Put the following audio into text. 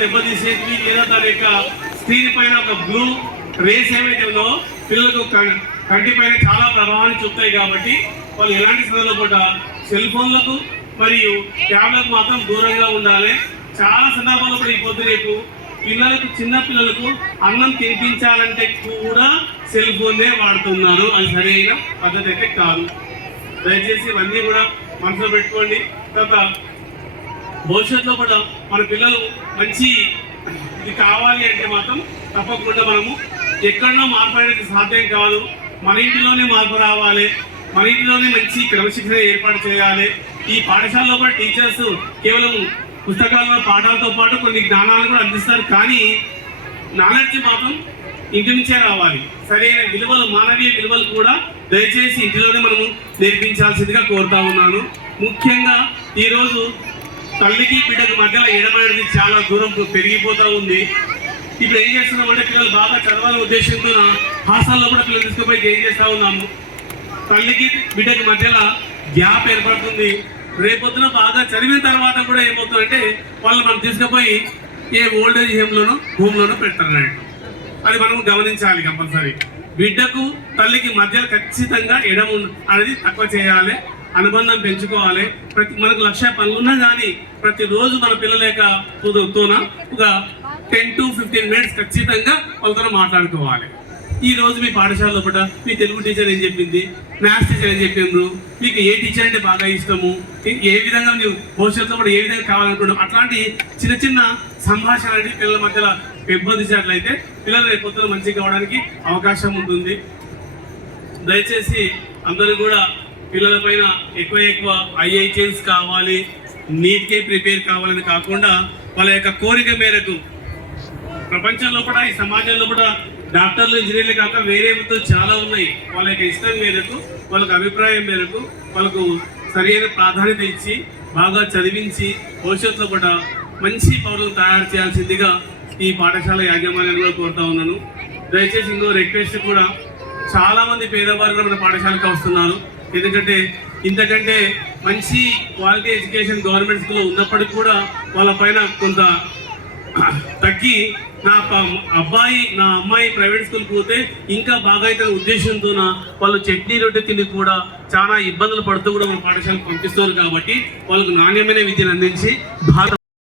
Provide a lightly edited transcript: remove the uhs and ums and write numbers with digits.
దెబ్బతీసేది లేదా దాని యొక్క స్క్రీన్ పైన ఒక బ్లూ రేస్ ఏమైతే ఉందో పిల్లలకు కంటి పైన చాలా ప్రభావాన్ని చూపుతాయి. కాబట్టి వాళ్ళు ఎలాంటి సందర్భంలో కూడా సెల్ ఫోన్లకు మరియు ట్యాబ్లకు మాత్రం దూరంగా ఉండాలి. చాలా సందర్భాల్లో కూడా ఈ పొద్దు రేపు పిల్లలకు చిన్న పిల్లలకు అన్నం తినిపించాలంటే కూడా సెల్ ఫోన్నే వాడుతున్నారు. అది సరైన పద్ధతి అయితే కాదు. దయచేసి ఇవన్నీ కూడా మనసులో పెట్టుకోండి. తర్వాత భవిష్యత్తులో కూడా మన పిల్లలు మంచి ఇది కావాలి అంటే మాత్రం తప్పకుండా మనము ఎక్కడో మార్పు అనేది సాధ్యం కాదు. మన ఇంటిలోనే మార్పు రావాలి. మన ఇంటిలోనే మంచి క్రమశిక్షణ ఏర్పాటు చేయాలి. ఈ పాఠశాలలో కూడా టీచర్స్ కేవలం పుస్తకాల్లో పాఠాలతో పాటు కొన్ని జ్ఞానాలు కూడా అందిస్తారు. కానీ నాలెడ్జ్ మాత్రం ఇంటి నుంచే రావాలి. సరైన విలువలు, మానవీయ విలువలు కూడా దయచేసి ఇంటిలోనే మనము నేర్పించాల్సిందిగా కోరుతా ఉన్నాను. ముఖ్యంగా ఈరోజు తల్లికి బిడ్డకు మధ్యలో ఎడమనేది చాలా దూరం పెరిగిపోతూ ఉంది. ఇప్పుడు ఏం చేస్తున్నామంటే పిల్లలు బాగా చదవాలనే ఉద్దేశంతో హాస్టల్లో కూడా పిల్లలు తీసుకుపోయి ఏం చేస్తూ ఉన్నాము, తల్లికి బిడ్డకి మధ్యలో గ్యాప్ ఏర్పడుతుంది. రేపొద్దున బాగా చదివిన తర్వాత కూడా ఏమవుతుందంటే వాళ్ళు మనం తీసుకుపోయి ఏ ఓల్డేజ్ హోమ్లోనో పెడతారన్నట్టు. అది మనం గమనించాలి. కంపల్సరీ బిడ్డకు తల్లికి మధ్యలో ఖచ్చితంగా ఎడమ అనేది తక్కువ చేయాలి. అనుబంధం పెంచుకోవాలి. మనకు 1,00,000 పనులున్నా కానీ ప్రతిరోజు మన పిల్లల యొక్క ఒక 10 to 15 minutes ఖచ్చితంగా వాళ్ళతో మాట్లాడుకోవాలి. ఈ రోజు మీ పాఠశాలలో కూడా మీ తెలుగు టీచర్ ఏం చెప్పింది, మ్యాథ్స్ టీచర్ ఏం చెప్పిండ్రు, మీకు ఏ టీచర్ అంటే బాగా ఇష్టము, ఏ విధంగా ನೀವು భవిష్యత్తులో కూడా ఏ విధంగా కావాలనుకుంటున్నాం, అట్లాంటి చిన్న చిన్న సంభాషణ అనేది పిల్లల మధ్యలో పెంపొందించినట్లయితే పిల్లలు రేపొద్దున మంచిగా కావడానికి అవకాశం ఉంటుంది. దయచేసి అందరూ కూడా పిల్లల పైన ఎక్కువ IITs కావాలి, నీట్కే ప్రిపేర్ కావాలని కాకుండా వాళ్ళ యొక్క కోరిక మేరకు ప్రపంచంలో కూడా ఈ సమాజంలో కూడా డాక్టర్లు, ఇంజనీర్లు కాక వేరే వృత్తులు చాలా ఉన్నాయి. వాళ్ళ యొక్క ఇష్టం మేరకు, వాళ్ళకి అభిప్రాయం మేరకు వాళ్ళకు సరైన ప్రాధాన్యత ఇచ్చి బాగా చదివించి భవిష్యత్తులో కూడా మంచి పౌరులను తయారు చేయాల్సిందిగా ఈ పాఠశాల యాజమాన్యాన్ని కూడా కోరుతా ఉన్నాను. దయచేసి ఇంకో రిక్వెస్ట్ కూడా, చాలా మంది పేదవారు కూడా మన పాఠశాలకు వస్తున్నారు. ఎందుకంటే ఇంతకంటే మంచి క్వాలిటీ ఎడ్యుకేషన్ గవర్నమెంట్ స్కూల్లో ఉన్నప్పటికీ కూడా వాళ్ళ పైన కొంత తగ్గి నా అమ్మాయి ప్రైవేట్ స్కూల్ పోతే ఇంకా బాగా అయితే ఉద్దేశంతో వాళ్ళు చట్నీ రొట్టె తిని కూడా చాలా ఇబ్బందులు పడుతూ కూడా మన పాఠశాలకు పంపిస్తున్నారు. కాబట్టి వాళ్ళకు నాణ్యమైన విద్యను అందించి